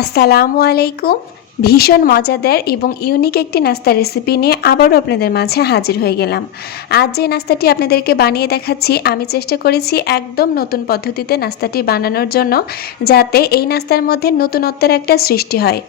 আসসালামু আলাইকুম। ভীষণ মজাদার এবং ইউনিক একটি নাস্তা রেসিপি নিয়ে আবারও আপনাদের মাঝে হাজির হয়ে গেলাম। আজ যে নাস্তাটি আপনাদেরকে বানিয়ে দেখাচ্ছি, আমি চেষ্টা করেছি একদম নতুন পদ্ধতিতে নাস্তাটি বানানোর জন্য, যাতে এই নাস্তার মধ্যে নতুনত্বের একটা সৃষ্টি হয়।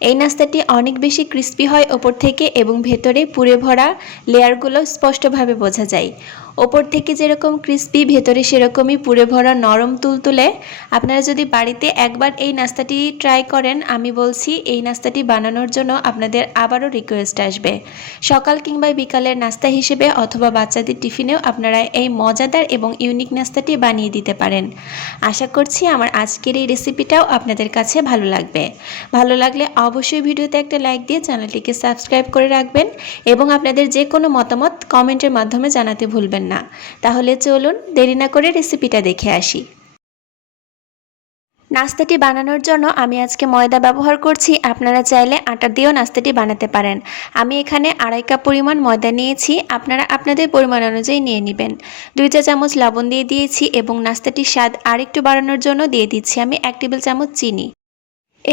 এই নাস্তাটি অনেক বেশি ক্রিস্পি হয় ওপর থেকে এবং ভেতরে পুরে ভরা লেয়ারগুলো স্পষ্টভাবে বোঝা যায়। ওপর থেকে যেরকম ক্রিস্পি, ভেতরে সেরকমই পুরে ভরা নরম তুলতুলে। আপনারা যদি বাড়িতে একবার এই নাস্তাটি ট্রাই করেন, আমি বলছি এই নাস্তাটি বানানোর জন্য আপনাদের আবারও রিকোয়েস্ট আসবে। সকাল কিংবা বিকালের নাস্তা হিসেবে অথবা বাচ্চাদের টিফিনেও আপনারা এই মজাদার এবং ইউনিক নাস্তাটি বানিয়ে দিতে পারেন। আশা করছি আমার আজকের এই রেসিপিটাও আপনাদের কাছে ভালো লাগবে। ভালো লাগলে অবশ্যই ভিডিওতে একটা লাইক দিয়ে চ্যানেলটিকে সাবস্ক্রাইব করে রাখবেন এবং আপনাদের যে কোনো মতামত কমেন্টের মাধ্যমে জানাতে ভুলবেন না। তাহলে চলুন দেরি না করে রেসিপিটা দেখে আসি। নাস্তাটি বানানোর জন্য আমি আজকে ময়দা ব্যবহার করছি। আপনারা চাইলে আটা দিয়েও নাস্তাটি বানাতে পারেন। আমি এখানে আড়াই কাপ পরিমাণ ময়দা নিয়েছি। আপনারা আপনাদের পরিমাণ অনুযায়ী নিয়ে নেবেন। দুই চা চামচ লবণ দিয়ে দিয়েছি এবং নাস্তাটির স্বাদ আরেকটু বাড়ানোর জন্য দিয়ে দিচ্ছি আমি এক টেবিল চামচ চিনি।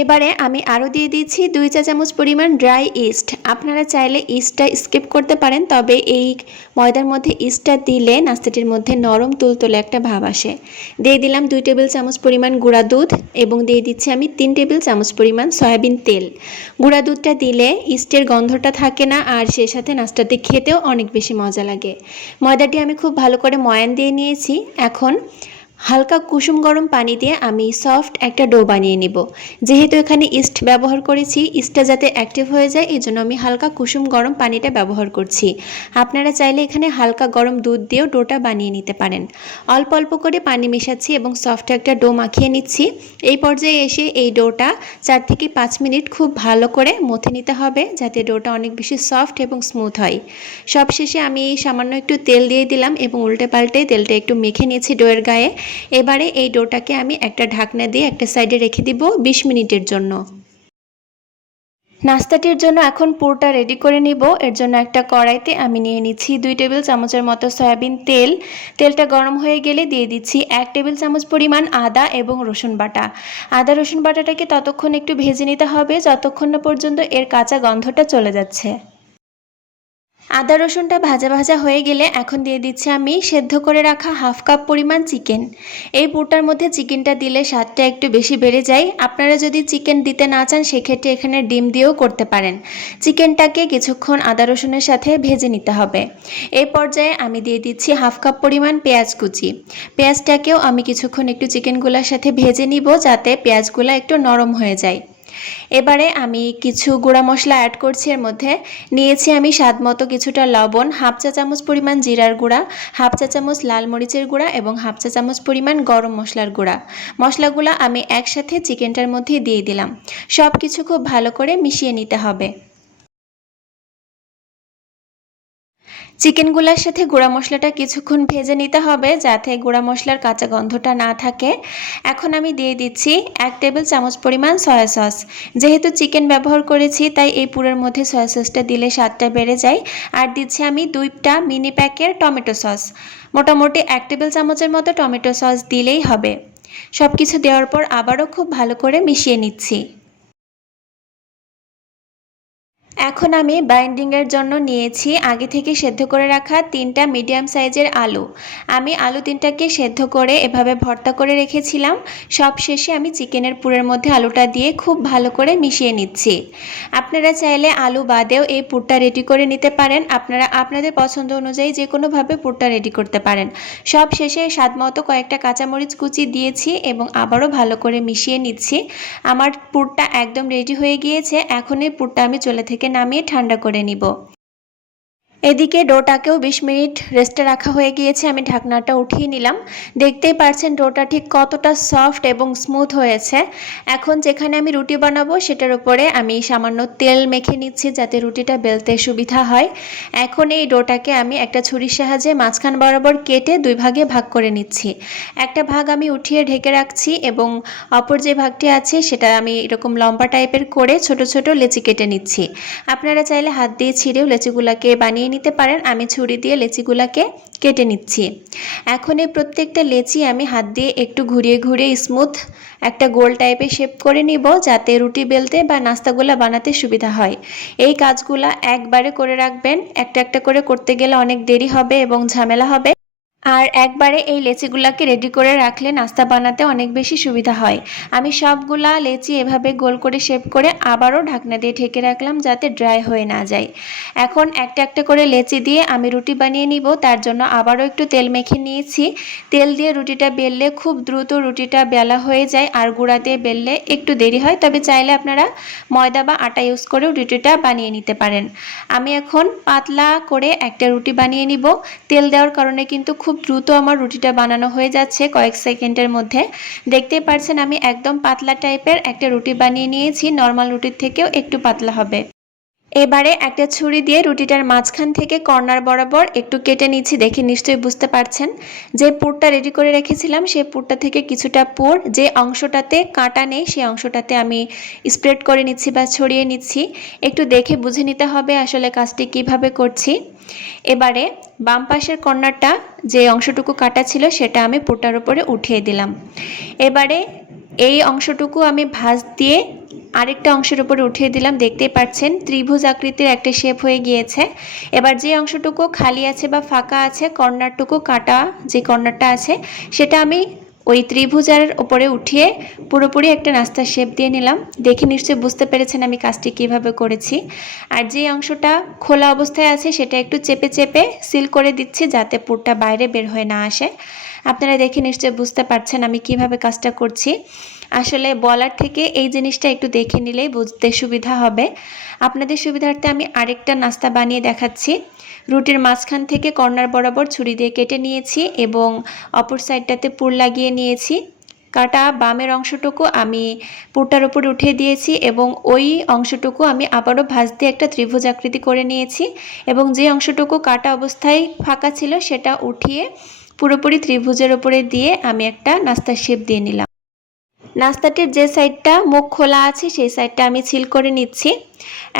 এবারে আমি আরও দিয়ে দিচ্ছি দুই চা চামচ পরিমাণ ড্রাই ইস্ট। আপনারা চাইলে ইস্টটা স্কিপ করতে পারেন, তবে এই ময়দার মধ্যে ইস্টটা দিলে নাস্তাটির মধ্যে নরম তুলতুলে একটা ভাব আসে। দিয়ে দিলাম দুই টেবিল চামচ পরিমাণ গুঁড়া দুধ এবং দিয়ে দিচ্ছি আমি তিন টেবিল চামচ পরিমাণ সয়াবিন তেল। গুঁড়া দুধটা দিলে ইস্টের গন্ধটা থাকে না, আর সেই সাথে নাস্তাটি খেতেও অনেক বেশি মজা লাগে। ময়দাটি আমি খুব ভালো করে ময়ান দিয়ে নিয়েছি। এখন হালকা কুসুম গরম পানি দিয়ে আমি সফট একটা ডো বানিয়ে নিব। যেহেতু এখানে ইস্ট ব্যবহার করেছি, ইস্টটা যাতে অ্যাক্টিভ হয়ে যায় এই জন্য আমি হালকা কুসুম গরম পানিটা ব্যবহার করছি। আপনারা চাইলে এখানে হালকা গরম দুধ দিয়েও ডোটা বানিয়ে নিতে পারেন। অল্প অল্প করে পানি মেশাচ্ছি এবং সফট একটা ডো মাখিয়ে নিচ্ছি। এই পর্যায়ে এসে এই ডোটা চার থেকে পাঁচ মিনিট খুব ভালো করে মথে নিতে হবে, যাতে ডোটা অনেক বেশি সফট এবং স্মুথ হয়। সবশেষে আমি সামান্য একটু তেল দিয়ে দিলাম এবং উল্টে পাল্টে তেলটা একটু মেখে নিয়েছি ডোয়ের গায়ে। এবারে এই ডোটাকে আমি একটা ঢাকনা দিয়ে একটা সাইডে রেখে দিব বিশ মিনিটের জন্য। নাস্তাটির জন্য এখন পুরটা রেডি করে নিব। এর জন্য একটা কড়াইতে আমি নিয়ে নিচ্ছি দুই টেবিল চামচের মতো সয়াবিন তেল। তেলটা গরম হয়ে গেলে দিয়ে দিচ্ছি এক টেবিল চামচ পরিমাণ আদা এবং রসুন বাটা। আদা রসুন বাটাটাকে ততক্ষণ একটু ভেজে নিতে হবে, যতক্ষণ না পর্যন্ত এর কাঁচা গন্ধটা চলে যাচ্ছে। আদা রসুনটা ভাজা ভাজা হয়ে গেলে এখন দিয়ে দিচ্ছি আমি সেদ্ধ করে রাখা হাফ কাপ পরিমাণ চিকেন। এই পুরটার মধ্যে চিকেনটা দিলে স্বাদটা একটু বেশি বেড়ে যায়। আপনারা যদি চিকেন দিতে না চান, সেক্ষেত্রে এখানে ডিম দিয়েও করতে পারেন। চিকেনটাকে কিছুক্ষণ আদা রসুনের সাথে ভেজে নিতে হবে। এই পর্যায়ে আমি দিয়ে দিচ্ছি হাফ কাপ পরিমাণ পেঁয়াজ কুচি। পেঁয়াজটাকেও আমি কিছুক্ষণ একটু চিকেনগুলোর সাথে ভেজে নিব যাতে পেঁয়াজগুলো একটু নরম হয়ে যায়। এবারে আমি কিছু গুঁড়া মশলা অ্যাড করছি এর মধ্যে। নিয়েছি আমি স্বাদ মতো কিছুটা লবণ, হাফ চা চামচ পরিমাণ জিরার গুঁড়া, হাফ চা চামচ লাল মরিচের গুঁড়া এবং হাফ চা চামচ পরিমাণ গরম মশলার গুঁড়া। মশলাগুলো আমি একসাথে চিকেনটার মধ্যে দিয়ে দিলাম। সব কিছু খুব ভালো করে মিশিয়ে নিতে হবে। চিকেনগুলোর সাথে গুঁড়া মশলাটা কিছুক্ষণ ভেজে নিতে হবে যাতে গুঁড়া মশলার কাঁচা গন্ধটা না থাকে। এখন আমি দিয়ে দিচ্ছি এক টেবিল চামচ পরিমাণ সয়া সস। যেহেতু চিকেন ব্যবহার করেছি, তাই এই পুরের মধ্যে সয়া সসটা দিলে স্বাদটা বেড়ে যায়। আর দিচ্ছি আমি দুইটা মিনি প্যাকের টমেটো সস। মোটামুটি এক টেবিল চামচের মতো টমেটো সস দিলেই হবে। সব কিছু দেওয়ার পর আবারও খুব ভালো করে মিশিয়ে নিচ্ছি। এখন আমি বাইন্ডিংয়ের জন্য নিয়েছি আগে থেকে সেদ্ধ করে রাখা তিনটা মিডিয়াম সাইজের আলু। আমি আলু তিনটাকে সেদ্ধ করে এভাবে ভর্তা করে রেখেছিলাম। সব শেষে আমি চিকেনের পুরের মধ্যে আলুটা দিয়ে খুব ভালো করে মিশিয়ে নিচ্ছি। আপনারা চাইলে আলু বাদেও এই পুরটা রেডি করে নিতে পারেন। আপনারা, আপনাদের পছন্দ অনুযায়ী যে কোনোভাবে পুরটা রেডি করতে পারেন। সব শেষে স্বাদ মতো কয়েকটা কাঁচামরিচ কুচি দিয়েছি এবং আবারও ভালো করে মিশিয়ে নিচ্ছি। আমার পুরটা একদম রেডি হয়ে গিয়েছে। এখন এই পুরটা আমি চলে থেকে নামিয়ে ঠান্ডা করে নিব। এদিকে ডোটাকেও বিশ মিনিট রেস্টে রাখা হয়ে গিয়েছে। আমি ঢাকনাটা উঠিয়ে নিলাম। দেখতেই পারছেন ডোটা ঠিক কতটা সফট এবং স্মুথ হয়েছে। এখন যেখানে আমি রুটি বানাবো সেটার উপরে আমি সামান্য তেল মেখে নিচ্ছি যাতে রুটিটা বেলতে সুবিধা হয়। এখন এই ডোটাকে আমি একটা ছুরির সাহায্যে মাঝখান বরাবর কেটে দুই ভাগে ভাগ করে নিচ্ছি। একটা ভাগ আমি উঠিয়ে ঢেকে রাখছি এবং অপর যে ভাগটি আছে সেটা আমি এরকম লম্বা টাইপের করে ছোট ছোট লেচি কেটে নিচ্ছি। আপনারা চাইলে হাত দিয়ে ছিঁড়েও লেচিগুলোকে বানিয়ে বানিয়ে নিতে পারেন, আমি ছুরি দিয়ে লেচিগুলাকে কেটে নিচ্ছি। এখন এই প্রত্যেকটা লেচি আমি হাত দিয়ে একটু ঘুরিয়ে ঘুরিয়ে স্মুথ একটা গোল টাইপে শেপ করে নিব, যাতে রুটি বেলতে বা নাস্তাগুলা বানাতে সুবিধা হয়। এই কাজগুলা একবারে করে রাখবেন, একটা একটা করে করতে গেলে অনেক দেরি হবে এবং ঝামেলা হবে। আর একবারে এই লেচিগুলাকে রেডি করে রাখলে নাস্তা বানাতে অনেক বেশি সুবিধা হয়। আমি সবগুলা লেচি এভাবে গোল করে শেপ করে আবারও ঢাকনা দিয়ে ঢেকে রাখলাম যাতে ড্রাই হয়ে না যায়। এখন একটা একটা করে লেচি দিয়ে আমি রুটি বানিয়ে নিব, তার জন্য আবারও একটু তেল মেখে নিয়েছি। তেল দিয়ে রুটিটা বেললে খুব দ্রুত রুটিটা বেলা হয়ে যায় আর গুঁড়া দিয়ে বেললে একটু দেরি হয়, তবে চাইলে আপনারা ময়দা বা আটা ইউজ করেও রুটিটা বানিয়ে নিতে পারেন। আমি এখন পাতলা করে একটা রুটি বানিয়ে নিব। তেল দেওয়ার কারণে কিন্তু খুব দ্রুত আমার রুটিটা বানানো হয়ে যাচ্ছে কয়েক সেকেন্ডের মধ্যে। দেখতে পারছেন আমি একদম পাতলা টাইপের একটা রুটি বানিয়ে নিয়েছি। নর্মাল রুটির থেকেও একটু পাতলা হবে। এবারে একটা ছুরি দিয়ে রুটিটার মাঝখান থেকে কর্নার বরাবর একটু কেটে নিচ্ছি দেখে নিশ্চয়ই বুঝতে পারছেন। যে পুরটা রেডি করে রেখেছিলাম সেই পুরটা থেকে কিছুটা পুর, যে অংশটাতে কাটা নেই সেই অংশটাতে আমি স্প্রেড করে নিচ্ছি বা ছড়িয়ে নিচ্ছি। একটু দেখে বুঝে নিতে হবে আসলে কাজটি কীভাবে করছি। এবারে বাম পাশের কর্নারটা যে অংশটুকু কাটা ছিল, সেটা আমি পুরটার উপরে উঠিয়ে দিলাম। এবারে এই অংশটুকু আমি ভাঁজ দিয়ে আরেকটা অংশের উপরে উঠিয়ে দিলাম। দেখতেই পাচ্ছেন, ত্রিভুজ আকৃতির একটা শেপ হয়ে গিয়েছে। এবার যে অংশটুকু খালি আছে বা ফাঁকা আছে, কর্নারটুকু কাটা যে কর্নারটা আছে, সেটা আমি ওই ত্রিভুজের ওপরে উঠিয়ে পুরোপুরি একটা নাস্তার শেপ দিয়ে নিলাম। দেখে নিশ্চয়ই বুঝতে পেরেছেন আমি কাজটি কীভাবে করেছি। আর যে অংশটা খোলা অবস্থায় আছে, সেটা একটু চেপে চেপে সিল করে দিচ্ছি যাতে পুরটা বাইরে বের হয়ে না আসে। আপনারা দেখে নিশ্চয়ই বুঝতে পারছেন আমি কীভাবে কাজটা করছি। আসলে বলার থেকে এই জিনিসটা একটু দেখে নিলেই বুঝতে সুবিধা হবে। আপনাদের সুবিধার্থে আমি আরেকটা নাস্তা বানিয়ে দেখাচ্ছি। রুটির মাঝখান থেকে কর্নার বরাবর ছুরি দিয়ে কেটে নিয়েছি এবং অপর সাইডটাতে পুর লাগিয়ে নিয়েছি। কাটা বামের অংশটুকু আমি পুরটার উপরে উঠিয়ে দিয়েছি এবং ওই অংশটুকু আমি আবারও ভাঁজ দিয়ে একটা ত্রিভুজ আকৃতি করে নিয়েছি এবং যে অংশটুকু কাটা অবস্থায় ফাঁকা ছিল সেটা উঠিয়ে পুরোপুরি ত্রিভুজের উপরে দিয়ে আমি একটা নাস্তার শেপ দিয়ে নিলাম। নাস্তাটির যে সাইডটা মুখ খোলা আছে, সেই সাইডটা আমি ছিল করে নিচ্ছি।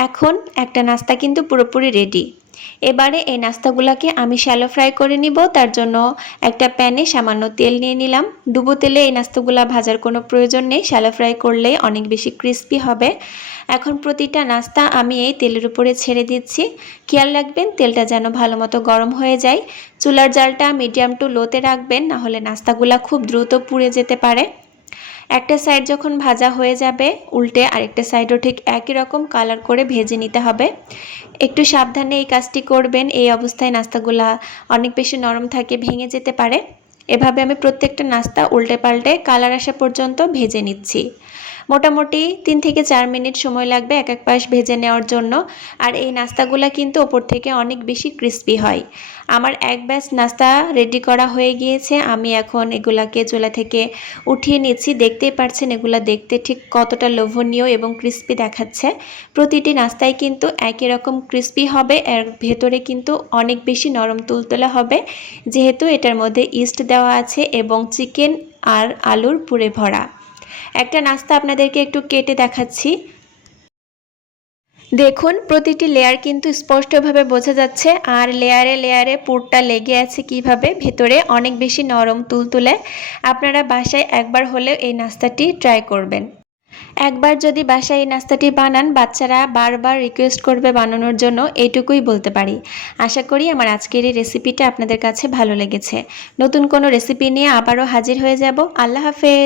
এখন একটা নাস্তা কিন্তু পুরোপুরি রেডি। এবারে এই নাস্তাগুলোকে আমি শ্যালো ফ্রাই করে নিব। তার জন্য একটা প্যানে সামান্য তেল নিয়ে নিলাম। ডুবো তেলে এই নাস্তাগুলো ভাজার কোনো প্রয়োজন নেই। শ্যালো ফ্রাই করলে অনেক বেশি ক্রিস্পি হবে। এখন প্রতিটা নাস্তা আমি এই তেলের উপরে ছেড়ে দিচ্ছি। খেয়াল রাখবেন, তেলটা যেন ভালো মতো গরম হয়ে যায়। চুলার জালটা মিডিয়াম টু লোতে রাখবেন, নাহলে নাস্তাগুলো খুব দ্রুত পুড়ে যেতে পারে। একটা সাইড যখন ভাজা হয়ে যাবে, উল্টে আরেকটা সাইডও ঠিক একই রকম কালার করে ভেজে নিতে হবে। একটু সাবধানে এই কাজটি করবেন, এই অবস্থায় নাস্তাগুলা অনেক বেশি নরম থাকে, ভেঙে যেতে পারে। এভাবে আমি প্রত্যেকটা নাস্তা উল্টে পাল্টে কালার আসা পর্যন্ত ভেজে নিচ্ছি। মোটামুটি তিন থেকে চার মিনিট সময় লাগবে এক এক পাশ ভেজে নেওয়ার জন্য। আর এই নাস্তাগুলা কিন্তু ওপর থেকে অনেক বেশি ক্রিস্পি হয়। আমার এক ব্যাচ নাস্তা রেডি করা হয়ে গিয়েছে। আমি এখন এগুলাকে চুলা থেকে উঠিয়ে নিচ্ছি। দেখতেই পারছেন এগুলা দেখতে ঠিক কতটা লোভনীয় এবং ক্রিস্পি দেখাচ্ছে। প্রতিটি নাস্তায় কিন্তু একই রকম ক্রিস্পি হবে। এর ভেতরে কিন্তু অনেক বেশি নরম তুলতুলে হবে। যেহেতু এটার মধ্যে ইস্ট দেওয়া আছে এবং চিকেন আর আলুর পুরে ভরা। একটা নাস্তা আপনাদেরকে একটু কেটে দেখাচ্ছি। দেখুন, প্রতিটি লেয়ার কিন্তু স্পষ্টভাবে বোঝা যাচ্ছে আর লেয়ারে লেয়ারে পুরটা লেগে আছে কীভাবে, ভেতরে অনেক বেশি নরম তুলতুলে আপনারা বাসায় একবার হলেও এই নাস্তাটি ট্রাই করবেন। একবার যদি বাসায় এই নাস্তাটি বানান, বাচ্চারা বারবার রিকোয়েস্ট করবে বানানোর জন্য এইটুকুই বলতে পারি। আশা করি আমার আজকের এই রেসিপিটা আপনাদের কাছে ভালো লেগেছে। নতুন কোনো রেসিপি নিয়ে আবারও হাজির হয়ে যাব। আল্লাহ হাফেজ!